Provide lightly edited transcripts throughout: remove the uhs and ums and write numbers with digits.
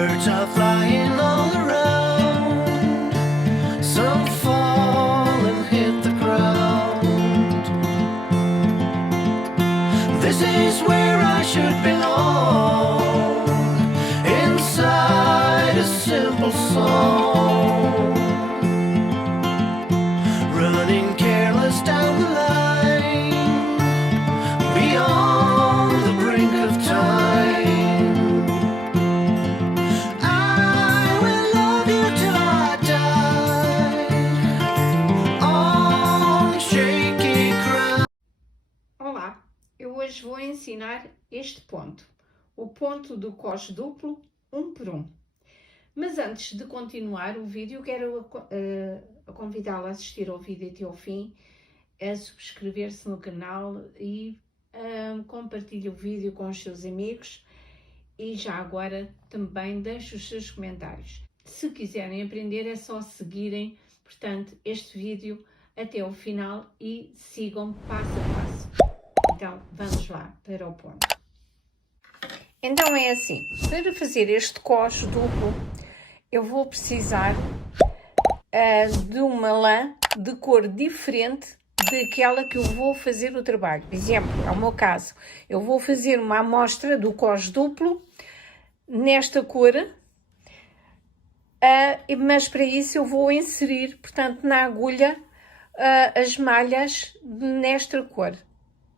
Birds are flying all around. Some fall and hit the ground. This is where I should belong, inside a simple song, running careless down the line, beyond the brink of time. I will love you till I die on shaky ground. Olá, eu hoje vou ensinar este ponto, o ponto do cos duplo 1 por 1. Mas antes de continuar o vídeo, quero convidá-la a assistir ao vídeo até ao fim, a subscrever-se no canal e compartilhe o vídeo com os seus amigos e já agora também deixe os seus comentários. Se quiserem aprender é só seguirem, portanto, este vídeo até ao final e sigam passo a passo. Então, vamos lá para o ponto. Então é assim, para fazer este cos duplo, eu vou precisar de uma lã de cor diferente daquela que eu vou fazer o trabalho. Por exemplo, é o meu caso, eu vou fazer uma amostra do cos duplo nesta cor, mas para isso eu vou inserir, portanto, na agulha as malhas nesta cor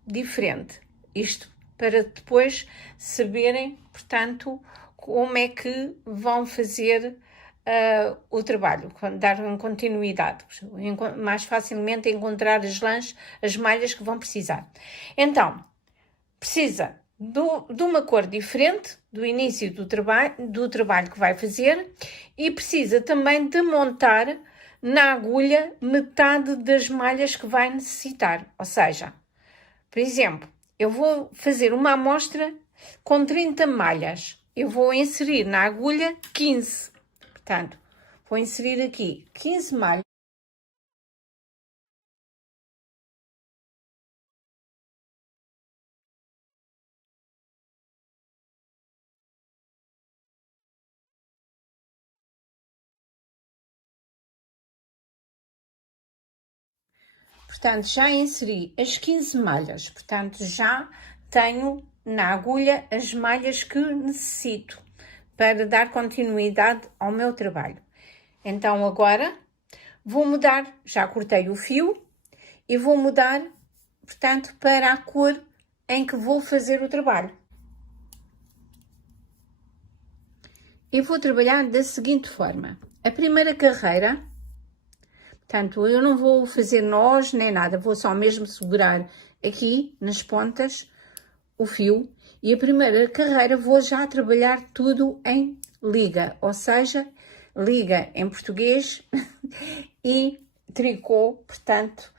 diferente. Isto para depois saberem, portanto, como é que vão fazer o trabalho, dar continuidade, mais facilmente encontrar as lãs, as malhas que vão precisar. Então, precisa de uma cor diferente do início do trabalho que vai fazer e precisa também de montar na agulha metade das malhas que vai necessitar, ou seja, por exemplo, eu vou fazer uma amostra com 30 malhas. Eu vou inserir na agulha 15. Portanto, vou inserir aqui 15 malhas. Portanto, já inseri as 15 malhas. Portanto, já tenho na agulha as malhas que necessito para dar continuidade ao meu trabalho. Então, agora vou mudar, já cortei o fio e vou mudar, portanto, para a cor em que vou fazer o trabalho. Eu vou trabalhar da seguinte forma. A primeira carreira, portanto, eu não vou fazer nós nem nada, vou só mesmo segurar aqui nas pontas o fio e a primeira carreira vou já trabalhar tudo em liga, ou seja, liga em português e tricô, portanto,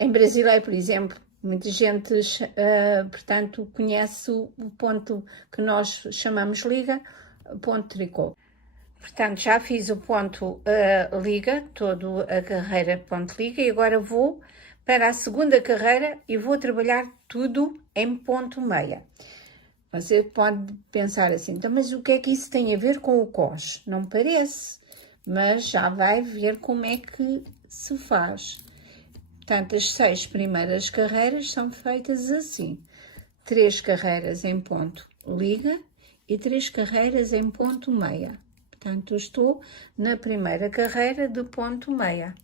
em brasileiro, por exemplo, muita gente, portanto, conhece o ponto que nós chamamos liga, ponto tricô. Portanto, já fiz o ponto liga, toda a carreira ponto liga, e agora vou para a segunda carreira e vou trabalhar tudo em ponto meia. Você pode pensar assim, então, mas o que é que isso tem a ver com o cos? Não parece, mas já vai ver como é que se faz. Portanto, as 6 primeiras carreiras são feitas assim. 3 carreiras em ponto liga e 3 carreiras em ponto meia. Portanto, eu estou na primeira carreira de ponto meia.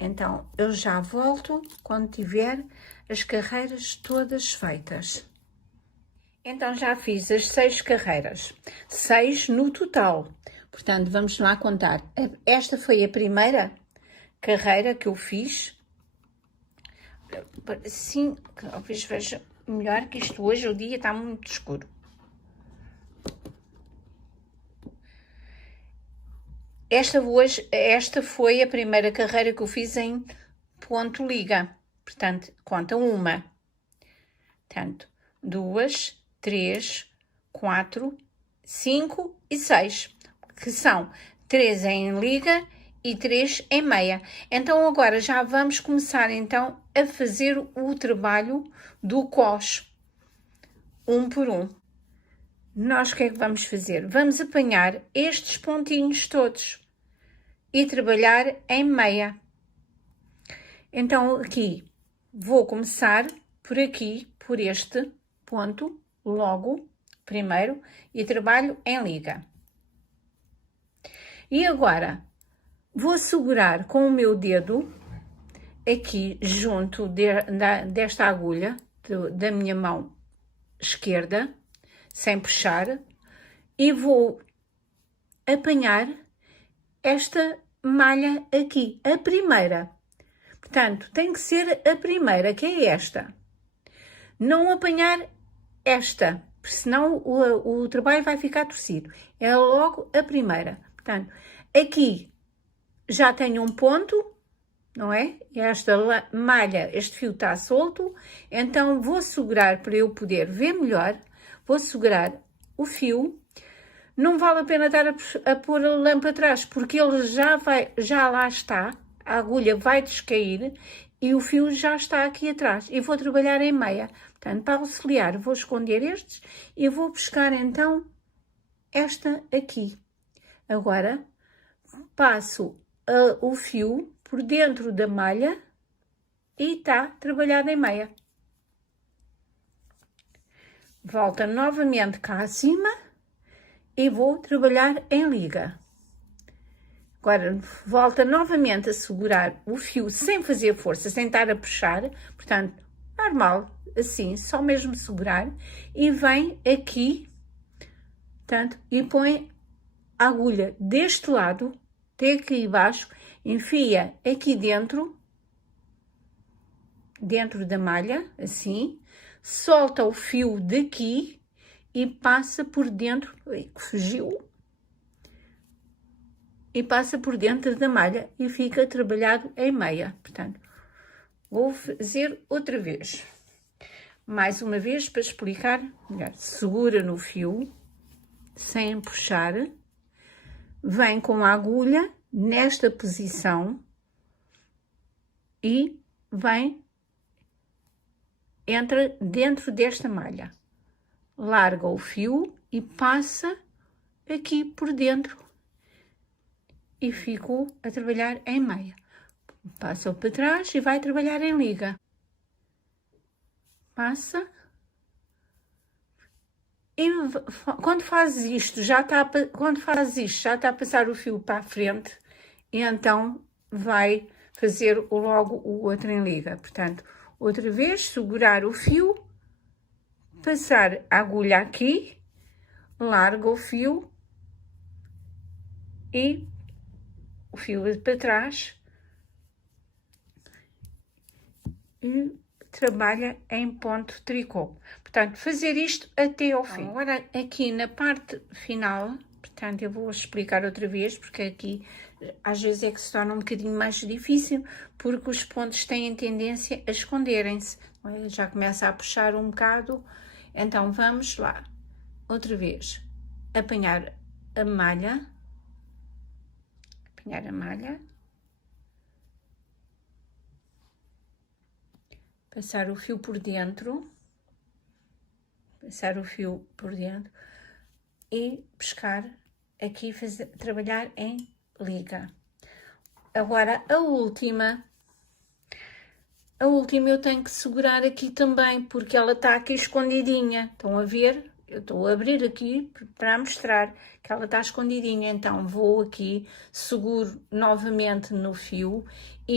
Então, eu já volto quando tiver as carreiras todas feitas. Então, já fiz as 6 carreiras, 6 no total. Portanto, vamos lá contar. Esta foi a primeira carreira que eu fiz. Sim, talvez veja melhor que isto hoje, o dia está muito escuro. Esta foi a primeira carreira que eu fiz em ponto liga. Portanto, conta uma. Portanto, 2, 3, 4, 5 e 6. Que são 3 em liga e 3 em meia. Então, agora já vamos começar, então, a fazer o trabalho do cos, um por um. Nós o que é que vamos fazer? Vamos apanhar estes pontinhos todos e trabalhar em meia. Então aqui vou começar por aqui, por este ponto, logo, primeiro, e trabalho em liga. E agora vou segurar com o meu dedo aqui junto desta agulha da minha mão esquerda, sem puxar, e vou apanhar esta malha aqui, a primeira. Portanto, tem que ser a primeira, que é esta. Não apanhar esta, porque senão o trabalho vai ficar torcido. É logo a primeira. Portanto, aqui já tenho um ponto, não é? Esta malha, este fio está solto, então vou segurar para eu poder ver melhor, vou segurar o fio. Não vale a pena estar a pôr a lã para trás, porque ele já lá está, a agulha vai descair e o fio já está aqui atrás. E vou trabalhar em meia. Portanto, para auxiliar, vou esconder estes e vou buscar então esta aqui. Agora, passo o fio por dentro da malha e está trabalhado em meia. Volta novamente cá acima e vou trabalhar em liga. Agora, volta novamente a segurar o fio sem fazer força, sem estar a puxar, portanto, normal, assim, só mesmo segurar, e vem aqui, portanto, e põe a agulha deste lado, até aqui embaixo, enfia aqui dentro da malha, assim, solta o fio daqui e passa por dentro, fugiu, e passa por dentro da malha e fica trabalhado em meia. Portanto, vou fazer outra vez. Mais uma vez para explicar melhor. Segura no fio, sem puxar, vem com a agulha nesta posição e entra dentro desta malha. Larga o fio e passa aqui por dentro. E fico a trabalhar em meia. Passa para trás e vai trabalhar em liga. Passa. E quando fazes isto, já está a passar o fio para a frente, e então vai fazer logo o outro em liga. Portanto, outra vez, segurar o fio, passar a agulha aqui, larga o fio e o fio para trás e trabalha em ponto tricô. Portanto, fazer isto até ao fim. Agora, aqui na parte final, portanto, eu vou explicar outra vez, porque aqui às vezes é que se torna um bocadinho mais difícil, porque os pontos têm tendência a esconderem-se. Já começa a puxar um bocado, então vamos lá. Outra vez, apanhar a malha, passar o fio por dentro, e pescar aqui, trabalhar em liga. Agora a última eu tenho que segurar aqui também, porque ela está aqui escondidinha. Estão a ver? Eu estou a abrir aqui para mostrar que ela está escondidinha. Então vou aqui, seguro novamente no fio,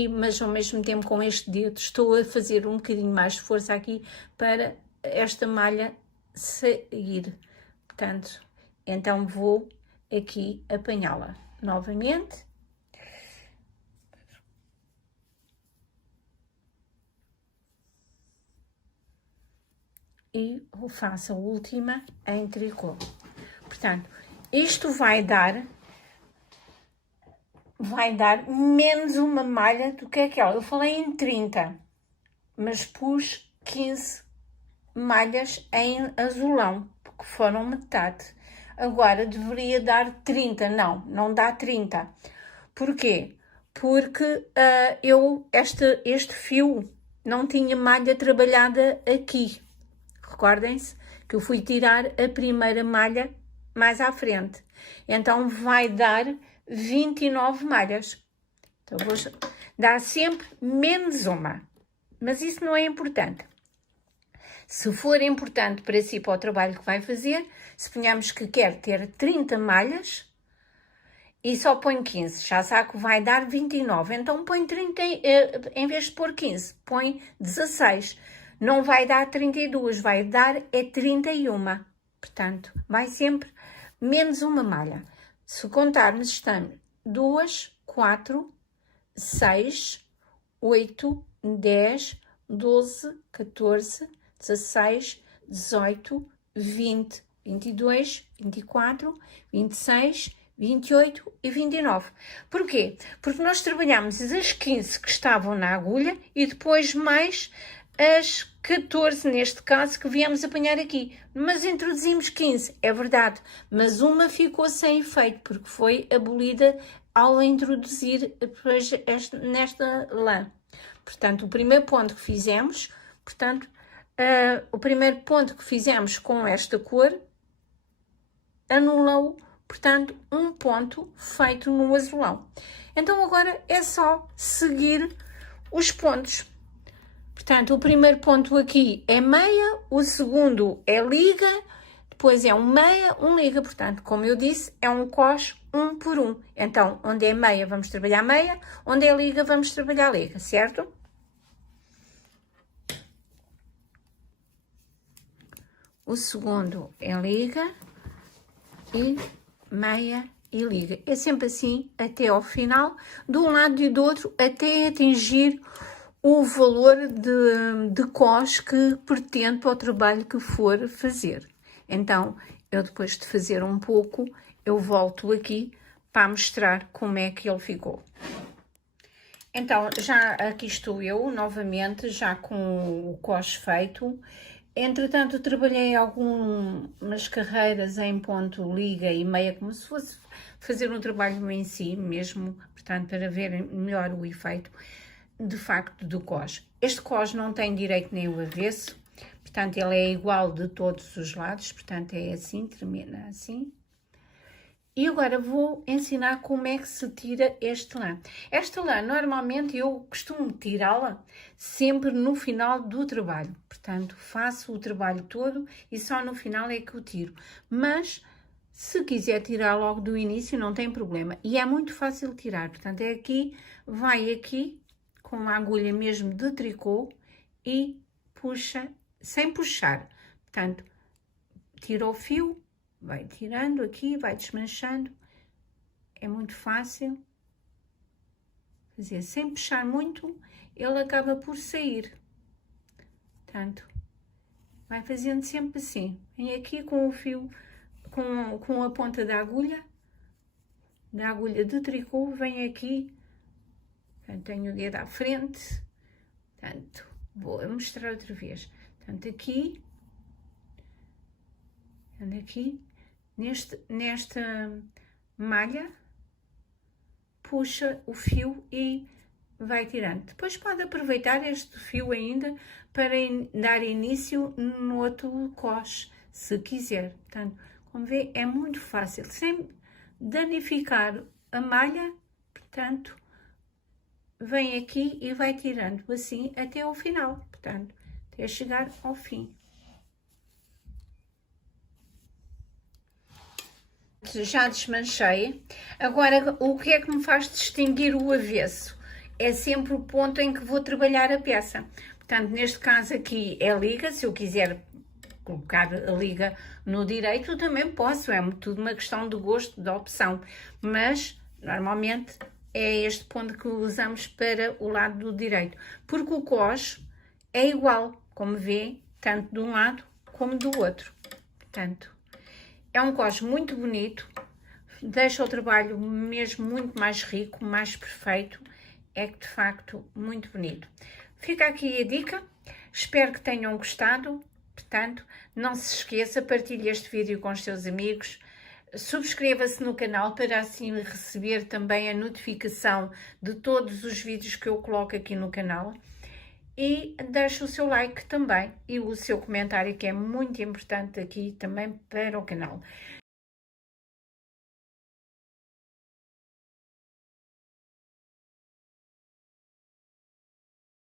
mas ao mesmo tempo com este dedo estou a fazer um bocadinho mais de força aqui para esta malha sair. Portanto, então vou aqui apanhá-la novamente. E faço a última em tricô. Portanto, isto vai dar menos uma malha do que aquela. Eu falei em 30, mas pus 15 malhas em azulão, porque foram metade. Agora deveria dar 30, não dá 30. Porquê? Porque este fio não tinha malha trabalhada aqui. Recordem-se que eu fui tirar a primeira malha mais à frente. Então vai dar 29 malhas. Então vou dar sempre menos uma. Mas isso não é importante. Se for importante para si, para o trabalho que vai fazer, suponhamos que quer ter 30 malhas e só põe 15, já sabe que vai dar 29. Então põe 30, em vez de pôr 15, põe 16. Não vai dar 32, vai dar 31. Portanto, vai sempre menos uma malha. Se contarmos, estamos 2, 4, 6, 8, 10, 12, 14, 16, 18, 20, 22, 24, 26, 28 e 29. Porquê? Porque nós trabalhamos as 15 que estavam na agulha e depois mais as 14, neste caso, que viemos apanhar aqui. Mas introduzimos 15, é verdade. Mas uma ficou sem efeito, porque foi abolida ao introduzir depois nesta lã. Portanto, o primeiro ponto que fizemos, o primeiro ponto que fizemos com esta cor, anulou, portanto, um ponto feito no azulão. Então, agora é só seguir os pontos. Portanto, o primeiro ponto aqui é meia, o segundo é liga, depois é um meia, um liga. Portanto, como eu disse, é um cos 1 por 1. Então, onde é meia, vamos trabalhar meia, onde é liga, vamos trabalhar liga, certo? O segundo é liga e meia e liga. É sempre assim até ao final, de um lado e do outro, até atingir o valor de cos que pretende para o trabalho que for fazer. Então, eu depois de fazer um pouco, eu volto aqui para mostrar como é que ele ficou. Então, já aqui estou eu, novamente, já com o cos feito. Entretanto, trabalhei algumas carreiras em ponto liga e meia, como se fosse fazer um trabalho em si mesmo, portanto, para ver melhor o efeito, de facto, do cos. Este cos não tem direito nem o avesso, portanto, ele é igual de todos os lados, portanto, é assim, termina assim. E agora vou ensinar como é que se tira este lã. Esta lã, normalmente, eu costumo tirá-la sempre no final do trabalho. Portanto, faço o trabalho todo e só no final é que o tiro. Mas, se quiser tirar logo do início, não tem problema. E é muito fácil tirar. Portanto, é aqui, vai aqui, com a agulha mesmo de tricô e puxa, sem puxar. Portanto, tira o fio. Vai tirando aqui, vai desmanchando. É muito fácil. Fazer sem puxar muito, ele acaba por sair. Portanto, vai fazendo sempre assim. Vem aqui com o fio, com a ponta da agulha de tricô, vem aqui. Portanto, tenho o dedo à frente. Portanto, vou mostrar outra vez. Portanto, aqui. Aqui. Nesta malha, puxa o fio e vai tirando. Depois pode aproveitar este fio ainda para dar início no outro cos, se quiser. Portanto, como vê, é muito fácil, sem danificar a malha. Portanto, vem aqui e vai tirando assim até ao final, portanto, até chegar ao fim. Já desmanchei. Agora, o que é que me faz distinguir o avesso? É sempre o ponto em que vou trabalhar a peça. Portanto, neste caso aqui é liga. Se eu quiser colocar a liga no direito, também posso. É tudo uma questão de gosto, de opção. Mas, normalmente, é este ponto que usamos para o lado do direito. Porque o cos é igual, como vê, tanto de um lado como do outro. Portanto, é um cos muito bonito, deixa o trabalho mesmo muito mais rico, mais perfeito, é de facto muito bonito. Fica aqui a dica, espero que tenham gostado, portanto, não se esqueça, partilhe este vídeo com os seus amigos, subscreva-se no canal para assim receber também a notificação de todos os vídeos que eu coloco aqui no canal e deixe o seu like também e o seu comentário, que é muito importante aqui também para o canal.